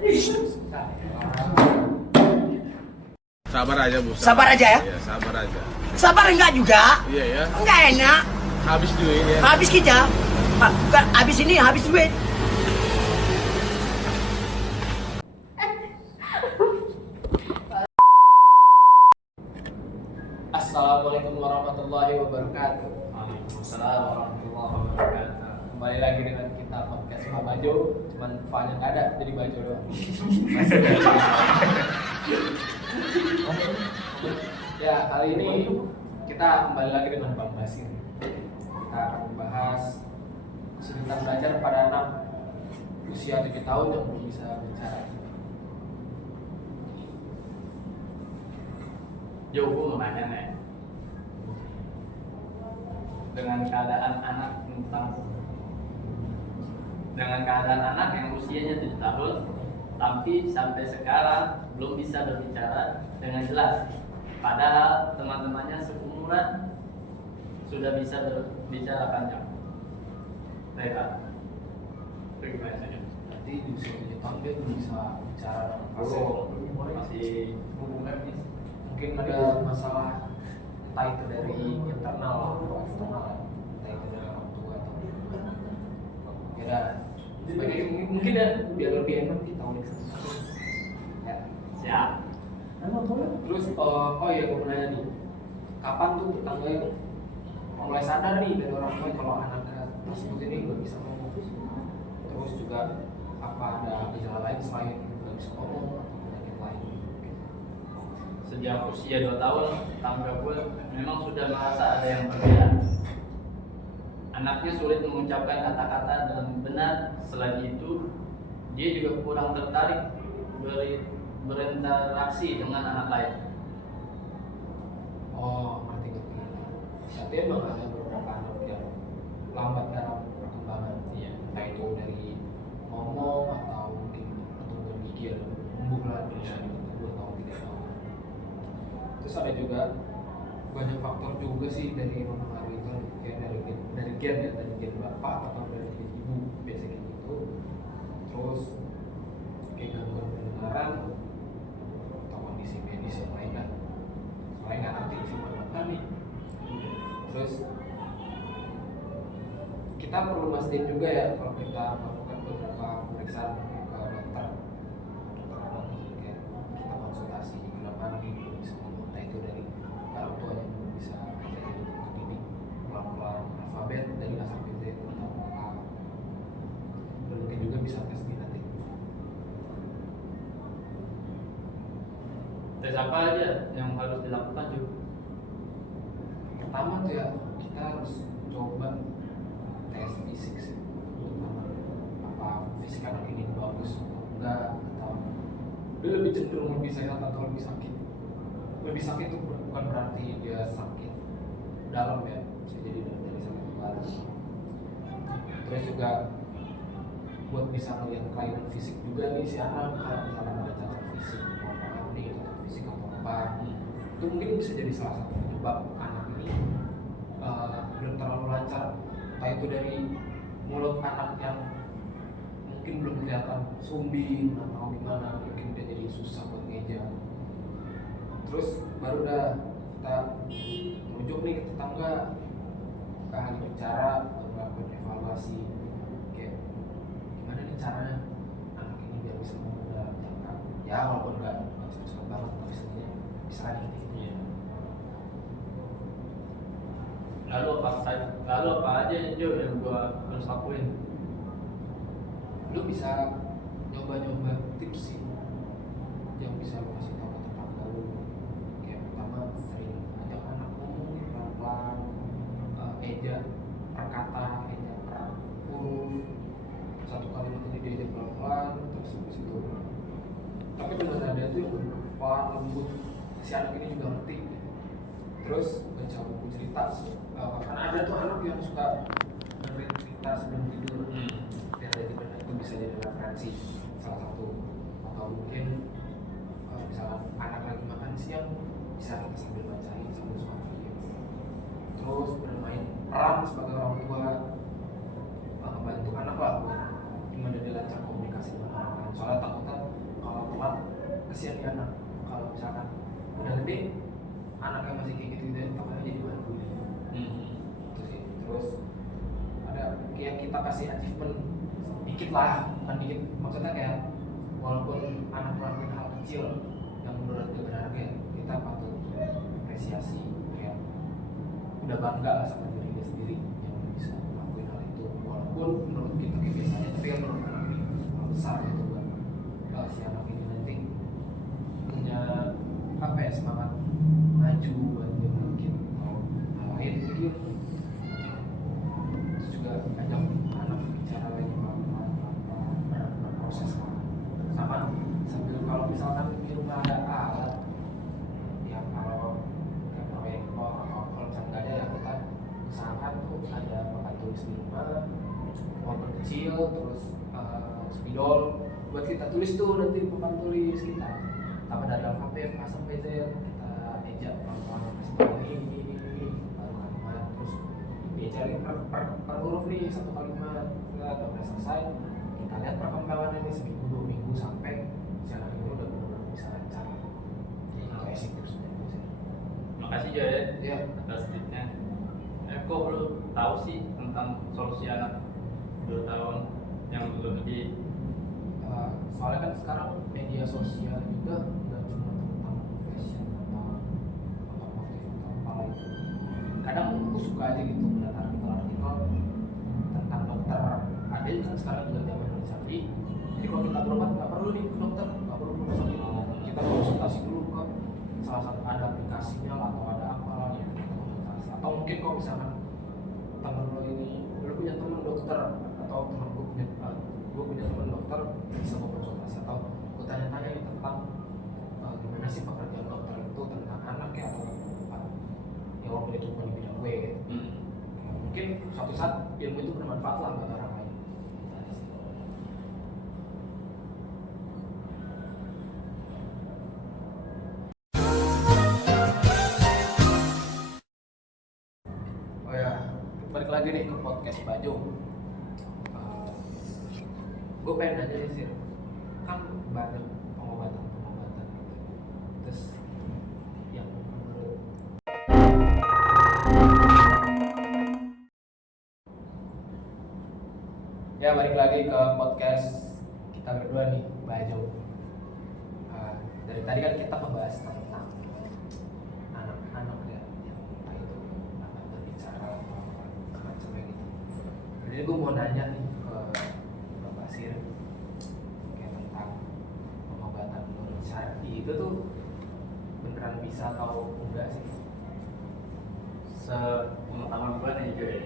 Sabar aja Bu. Sabar aja ya? Iya, sabar aja. Sabar enggak juga? Iya ya. Enggak enak. Habis duit ya. Habis kita. Bukan habis ini, habis duit. Assalamualaikum warahmatullahi wabarakatuh. Waalaikumsalam warahmatullahi wabarakatuh. Kembali lagi dengan kita podcast Pak Bajo. Cuman Fanya nggak ada, jadi Bajo doang. Ya, kali ini kita kembali lagi dengan Bang Basir. Kita akan membahas kesulitan belajar pada anak usia 7 tahun yang belum bisa bicara. Yo, gue mau nanya nih, dengan keadaan anak yang usianya 7 tahun tapi sampai sekarang belum bisa berbicara dengan jelas, padahal teman-temannya seumuran sudah bisa berbicara panjang. Baik Pak, itu gimana saja? Nanti di usia 7 tahun dia belum bisa bicara Masih mungkin ada masalah entah itu dari internal atau eksternal, entah itu dari orang tua atau ya mungkin ya biar lebih enak kita ulik satu-satu ya. siap. Terus oh iya gue mau nanya nih, kapan tuh tetangga yang mulai sadar nih dari orang tua kalau anaknya tersebut ini nggak bisa ngomong, terus juga apa ada gejala lain selain nggak bisa ngomong atau penyakit lain? Sejak usia 2 tahun, tangga gue memang sudah merasa ada yang berbeda. Anaknya sulit mengucapkan kata-kata dengan benar. Selain itu, dia juga kurang tertarik berinteraksi dengan anak lain. Oh, ngerti. Berarti emang ada beberapa anak yang lambat dalam perkembangan, Iya. entah itu dari ngomong atau mungkin pertumbuhan gigi atau tumbuh lah bisa di 2 tahun 3 tahun. Terus ada juga banyak faktor juga sih dari mempengaruhi itu, kayak dari gen ya, dari gen bapak atau dari gen ibu biasanya gitu. Terus kayak gangguan pendengaran atau kondisi medis yang lain kan. Soalnya nggak ngerti sih dokter nih. Terus kita perlu mastiin juga ya kalau kita melakukan beberapa pemeriksaan ke dokter kayak kita konsultasi kenapa nih belum bisa ngomong, entah itu dari orang tuanya belum bisa ajarin untuk didik pelan-pelan alfabet dari A sampai Z atau A, dan mungkin juga bisa tes nanti. Tes apa aja yang harus dilakukan juga? Pertama tuh ya kita harus coba tes fisik sih, terutama apa fisik anak ini bagus atau enggak, atau dia lebih cenderung lebih sehat atau lebih sakit. Lebih sakit itu bukan berarti dia sakit dalam ya, bisa jadi dari sakit luar. Terus juga buat bisa melihat kelainan fisik juga nih si anak, kalau misalnya ada cacat fisik, maaf nih cacat fisik atau apa, itu mungkin bisa jadi salah satu penyebab anak ini belum terlalu lancar, entah itu dari mulut anak yang mungkin belum kelihatan sumbing atau gimana, mungkin dia jadi susah buat ngeja. Terus baru dah kita merujuk nih ke tetangga, ke ahli bicara, baru melakukan evaluasi kayak gimana nih caranya anak ini biar bisa ngomong dalam jangka ya walaupun nggak susah banget tapi sebenarnya bisa lagi gitu. Lalu apa aja Jo yang gua harus lakuin? Lu bisa nyoba-nyoba tips sih yang bisa lu kasih tahu ke tetangga lu, kayak pertama sering ajak anak ngomong pelan-pelan, eja perkata, eja per huruf, satu kalimat ini diajak pelan-pelan, terus habis itu tapi dengan nada itu yang pelan lembut, si anak ini juga ngerti. Terus baca buku cerita sih, karena ada tuh anak yang suka dengerin cerita sebelum tidur, biar jadi benar itu bisa jadi referensi salah satu. Atau mungkin misalnya anak lagi makan siang bisa kita sambil bacain sambil suara video. Terus bermain peran sebagai orang tua, membantu anak lah buat gimana dia lancar komunikasi dengan orang lain. Soalnya takutnya kasihan di anak kalau misalkan udah gede anaknya masih kayak gitu dan takutnya jadi bahan bully. Itu sih. Terus ada kayak kita kasih achievement dikit lah, bukan dikit, maksudnya kayak walaupun anak melakukan hal kecil yang menurut dia berharga, kita patut apresiasi, kayak udah bangga lah sama diri dia sendiri yang bisa melakukan hal itu walaupun menurut kita kayak biasanya, tapi kan menurut anak ini hal besar gitu kan. Si anak ini nanti punya apa ya, semangat maju buat dia mungkin mau hal lain mungkin. Terus juga ajak anak bicara lagi berproses lah, sama sambil kalau misalkan di rumah ada alat ya, kalau kayak proyektor atau kalau misalkan nggak ada ya kita usahakan tuh ada papan tulis di rumah, walaupun kecil, terus spidol buat kita tulis tuh nanti papan tulis kita, tambah dari alfabet A sampai Z kita ejak pelan-pelan ini baru kalimat, terus diajarin per huruf nih satu kalimat. Kita udah selesai, kita lihat perkembangan ini seminggu 2 minggu sampai si anak ini udah benar-benar bisa lancar. Itu basic tips dari gue sih. Makasih Jo ya Iya. atas tipsnya. Kok belum tahu sih tentang solusi anak 2 tahun yang belum di Soalnya kan sekarang media sosial juga nggak cuma tentang fashion atau otomotif atau apa lagi. Kadang aku suka aja gitu melihat artikel-artikel tentang dokter. Ada kan sekarang juga zaman organisasi. Jadi kalau kita berobat nggak perlu nih ke dokter, nggak perlu ke rumah sakit. Kita konsultasi dulu ke salah satu, ada aplikasinya lah atau ada apa lah yang kita konsultasi. Atau mungkin kalau misalkan temen lo ini, lo punya teman dokter atau teman gue punya teman dokter, bisa gue konsultasi atau gue tanya-tanya nih tentang gimana sih pekerjaan dokter itu tentang anak ya atau apa ya, walaupun itu bukan di bidang gue gitu. Ya, mungkin suatu saat ilmu itu bermanfaat lah buat orang lain. Oh ya, balik lagi nih ke podcast Mbak Jo. Gue pengen nanya nih sih, kan banyak pengobatan gitu. Terus yang menurut ya, balik lagi ke podcast kita berdua nih, Mbak Jo. Dari tadi kan kita membahas tentang anak-anak ya, yang entah itu dapat berbicara atau macamnya gitu. Jadi gue mau nanya nih ke Bapak Sir, kayak tentang pengobatan menurut syar'i itu tuh beneran bisa atau enggak sih? Sepengetahuan gue nih Jo ya,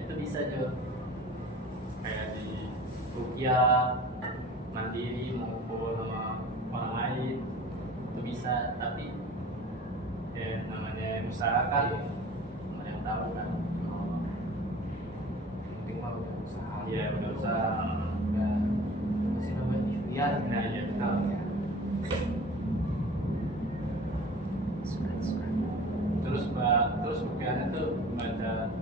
itu bisa Jo, kayak di rukyah mandiri maupun sama orang lain itu bisa, tapi ya namanya usaha kan, mana yang tahu kan. Penting mah udah usaha. Iya udah usaha, Udah masih namanya ikhtiar. nah ya betul. Terus rukyahnya tuh baca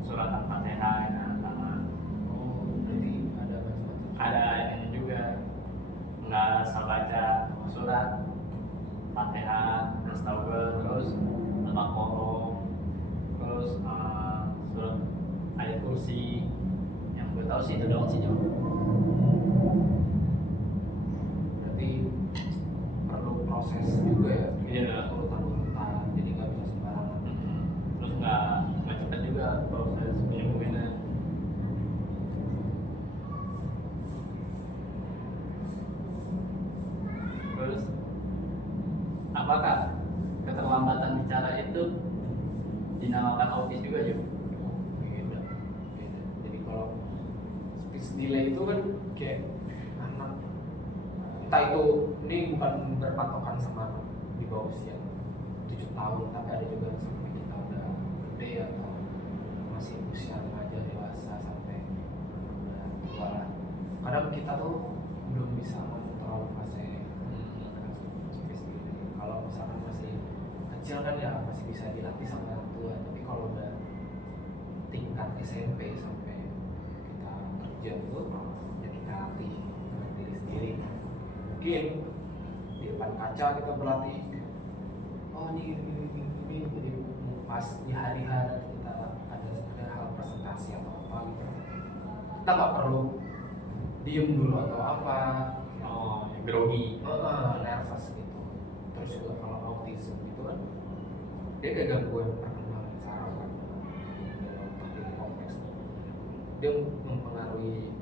surat Al-Fatihah ya, sama Oh, berarti ada macam-macam. ada ini juga, nggak asal baca surat Fatihah, Astagfirullah, terus Al-Baqarah, terus surat ayat kursi. Yang gue tahu sih itu doang sih Jo. Berarti perlu proses juga ya. Iya. Urutan-urutan, jadi nggak bisa sembarangan. Terus nggak cepet juga proses penyembuhannya. Terus apakah keterlambatan bicara itu dinamakan autis juga Jo? Beda. Jadi kalau speech delay itu kan kayak anak, entah itu ini bukan berpatokan sama anak di bawah usia 7 tahun, tapi ada juga sampai kita udah gede atau masih usia remaja dewasa sampai udah tua lah. Kadang kita tuh belum bisa mengontrol fase speech delay. Kalau misalkan masih kecil kan ya masih bisa dilatih sama orang tua, tapi kalau udah tingkat SMP sampai kita kerja itu ya kita latih dengan diri sendiri. Mungkin di depan kaca kita berlatih. Oh ini jadi pas di hari-hari kita ada hal presentasi atau apa gitu, kita nggak perlu diem dulu atau apa. Oh, grogi. Nervous gitu. Terus juga kalau autism gitu kan, dia kayak gangguan perkembangan saraf kan, otak kompleks. Dia mempengaruhi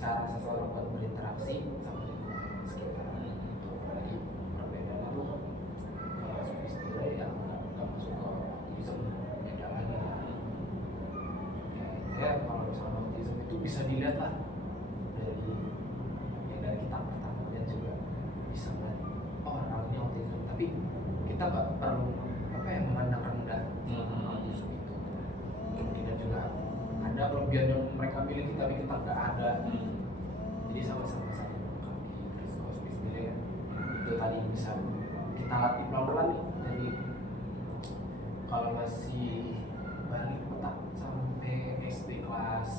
cara seseorang buat berinteraksi sama lingkungan sekitar. Apalagi perbedaannya tuh kalau spesies yang nggak masuk ke autism, beda lagi. Ya kalau misalnya autism itu bisa dilihat lah dari kita pertama dan juga bisa melihat oh orang ini autism, tapi kita nggak perlu memandang rendah autism itu. Kemungkinan juga ada kelebihan yang mereka miliki tapi kita nggak ada. Jadi sama-sama saling melengkapi. Terus kalau spesies ya itu tadi bisa kita latih pelan-pelan nih. Jadi kalau masih balik otak sampai SD kelas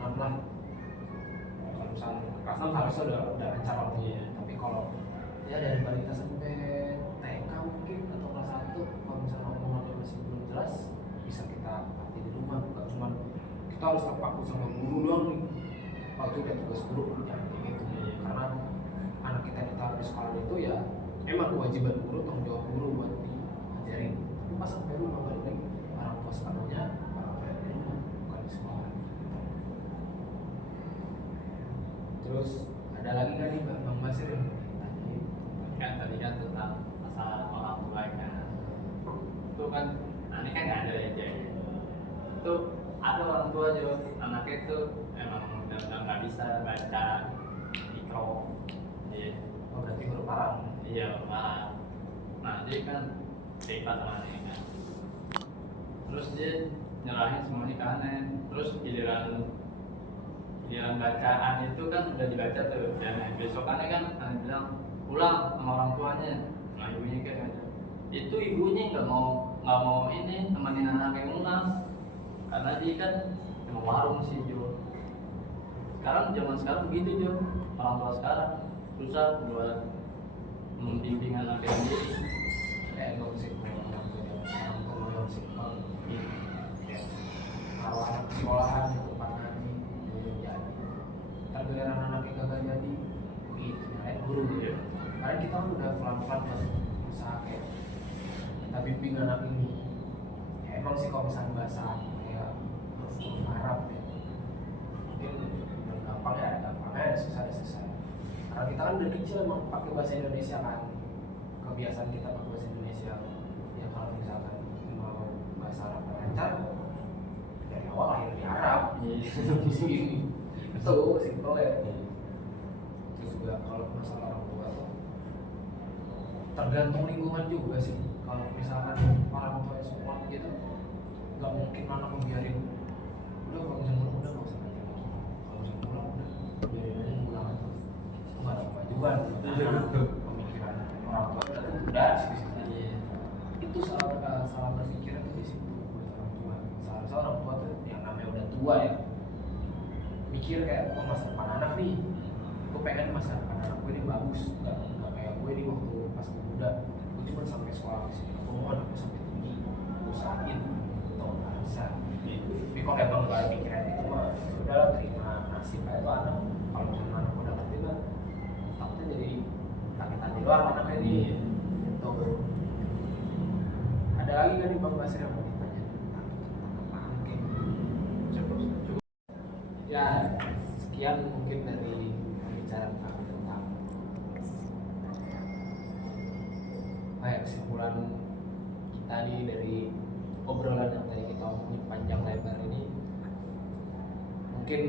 6 lah. Kalau misalnya kelas 6 harusnya udah lancar lah. Tapi kalau ya dari balita sampai TK mungkin atau kelas 1, kalau misalnya omongannya masih belum jelas, bisa kita latih di rumah. Bukan cuma kita harus terpaku sama guru doang nih. Kalau itu udah tugas guru, jangan kayak gitu. Karena anak kita ditaruh di sekolah itu ya emang kewajiban guru, tanggung jawab guru buat diajarin. Tapi pas sampai rumah balik lagi, orang tua sepenuhnya orang tua di rumah, bukan di sekolah. Terus ada lagi kan nih Bang Basir yang Tadi kan tentang masalah orang tua kan. Itu kan, ini kan nggak ada aja. Itu ada orang tua aja, anaknya itu emang benar-benar nggak bisa baca mikro. Iya. oh, berarti guru parah. Iya, parah. Nah, dia kan cerita sama anaknya kan. Terus dia nyerahin semuanya ke aneh. Terus giliran bacaan itu kan udah dibaca tuh. Dan besokannya kan aneh bilang pulang sama orang tuanya. Nah, ibunya kayak itu ibunya nggak mau ini temenin anaknya ngunas. Karena dia kan emang warung sih Jo. Zaman sekarang begitu Jo. Orang tua sekarang susah buat membimbing anaknya sendiri. Nggak usah orang tua yang simpel. Kalau anak sekolahan di tempat ngaji jadi tergiliran anaknya gagal jadi begitu nyalain guru gitu. Karena kita kan udah pelan-pelan berusaha kayak kita bimbing anak ini. Ya emang sih kalau misalnya bahasa kayak huruf Arab ya mungkin yang gampang ya ada gampangnya, ada susah. Karena kita kan dari kecil emang pakai bahasa Indonesia kan, kebiasaan kita pakai bahasa Indonesia. Ya kalau misalkan mau bahasa Arab lancar dari awal lahir di Arab. Di sini itu simple ya. Terus juga kalau masalah orang tua tuh tergantung lingkungan juga sih. Kalau misalkan orang tua yang support gitu, nggak mungkin anak membiarin udah kalau misalnya udah nggak usah ngajar. Kalau misalnya pulang udah biarin aja pulang aja. Nggak ada kewajiban. Pemikiran orang tua udah sih. Itu salah berpikir itu di situ buat orang tua. Seharusnya orang tua tuh yang namanya udah tua ya, mikir kayak oh masa depan anak nih, gue pengen masa depan anak gue ini bagus, nggak kayak gue nih waktu pas gue muda, gue cuma sampai sekolah di sini, gue mau anak gue sampai tinggi, gue usahain, atau nggak bisa. Tapi kok emang gak ada pikiran itu mah, udahlah terima nasib aja tuh anak. Kalau misalnya anak udah ngerti lah, takutnya jadi kagetan di luar anaknya ini. Itu ada lagi kan nih Bang Basir yang mau ditanya tentang apa mungkin? Cukup. Ya, sekian mungkin dari pembicaraan kami tentang kesimpulan kita nih dari obrolan yang tadi kita omongin panjang lebar ini. Mungkin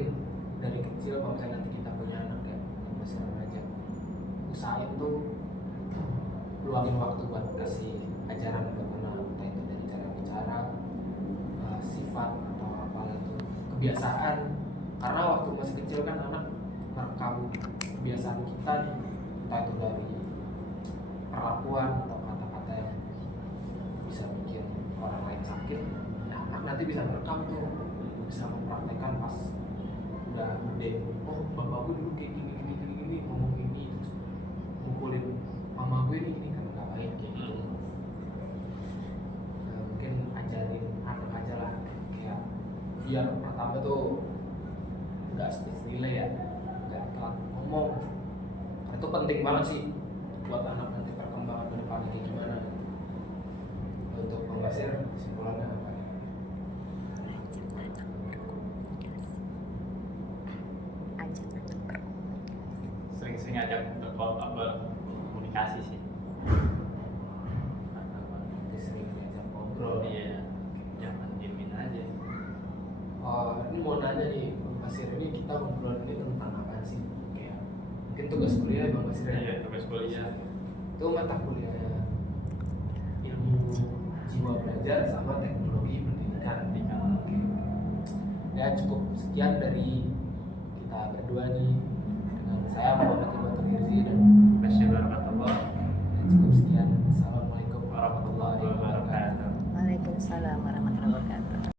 dari kecil kalau misalnya nanti kita punya anak ya yang masih remaja, usahain tuh luangin waktu buat kasih ajaran buat anak, entah itu dari cara bicara, sifat atau apalah itu kebiasaan. Karena waktu masih kecil kan anak merekam kebiasaan kita nih, entah itu dari perlakuan atau kata-kata yang bisa bikin orang lain sakit. Ya, anak nanti bisa merekam tuh, bisa mempraktekkan pas udah gede. Oh, bapak gue dulu kayak gini ngomong gini, terus biar pertama tuh nggak nilai ya, nggak telat ngomong. Karena itu penting banget sih buat anak nanti perkembangan ke depannya kayak gimana. Untuk pembasir kesimpulannya apa? Sering-sering ajak berkomunikasi sih. Nanti sering diajak ngobrol. Iya, jangan diemin aja. Oh, ini mau nanya nih, Bang Basir, ini kita ngobrol ini tentang apa sih? Kayak mungkin tugas kuliah Bang Basir ya? Iya, tugas kuliah. Itu mata kuliahnya ilmu jiwa belajar sama teknologi pendidikan. Oke. Ya cukup sekian dari kita berdua nih, dengan saya Muhammad Ibatul Hirzi dan Wassalamualaikum cukup sekian. Assalamualaikum warahmatullahi wabarakatuh. warahmatullahi wabarakatuh. Waalaikumsalam warahmatullahi wabarakatuh.